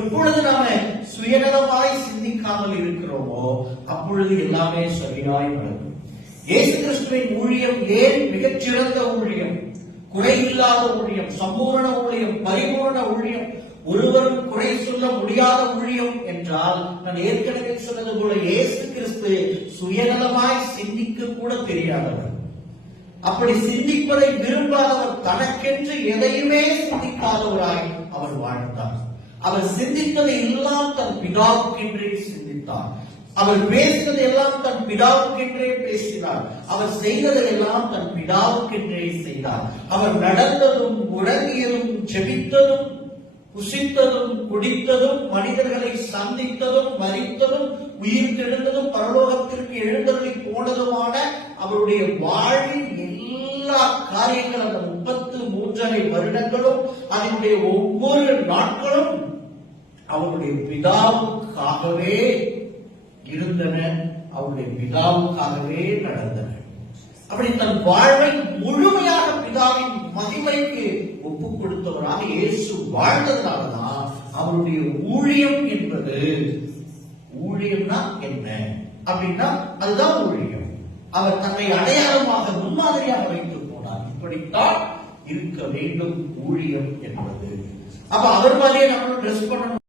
எப்பொழுது நாம சுயநலமாய் சிந்திக்காமல் இருக்கிறோமோ அப்பொழுது எல்லாமே சரியாய் நடக்கும். இயேசு கிறிஸ்துவின் ஊழியம் ஏன் மிகச்சிறந்த ஊழியம்? குறையில்லாத ஊழியம் சம்பூரண ஊழியம் பரிபூரண ஊழியம். ஒருவரும் குறை சொல்ல முடியாத ஊழியம் என்றால் நான் ஏற்கனவே சொன்னது போல இயேசு கிறிஸ்து சுயநலமாய் சிந்திக்க கூட தெரியாதவர். அப்படி சிந்திப்பதை விரும்பாதவர் தனக்கென்று எதையுமே சிந்திக்காதவராய் அவர் வாழ்ந்தார். அவர் சிந்தித்ததை எல்லாம் தன் பிதாவுக்கென்றே சிந்தித்தார். அவர் பேசினது எல்லாம் தன் பிதாவுக்கென்றே பேசினார். அவர் செய்ததை எல்லாம் தன் பிதாவுக்கென்றே செய்தார். அவர் நடந்ததும் உறங்கியதும் செபித்ததும் புசித்ததும் குடித்ததும் மனிதர்களை சந்தித்ததும் மறித்ததும் உயிர் தெழுந்ததும் பரலோகத்திற்கு எழுந்ததை போனதுமான அவருடைய வாழ்வின் எல்லா காரியங்களும் அந்த முப்பத்து மூன்றரை வருடங்களும் அதனுடைய ஒவ்வொரு நாட்களும் அவருடைய பிதாவுக்காகவே இருந்தன அவருடைய பிதாவுக்காகவே நடந்தன. அப்படி தன் வாழ்வை முழுமையாக பிதாவின் மகிமைக்கு ஒப்பு கொடுத்தவராக இயேசு வாழ்ந்ததுனாலதான் அவருடைய ஊழியம் என்பது ஊழியம்னா என்ன? அப்படின்னா அதுதான் ஊழியம். அவர் தன்னை அடையாளமாக முன்மாதிரியாக வைத்து போனார் இப்படித்தான் இருக்க வேண்டும் ஊழியம் என்பது. அப்ப அவர் மாதிரியே நம்மளும் ட்ரெஸ் பண்ணணும்.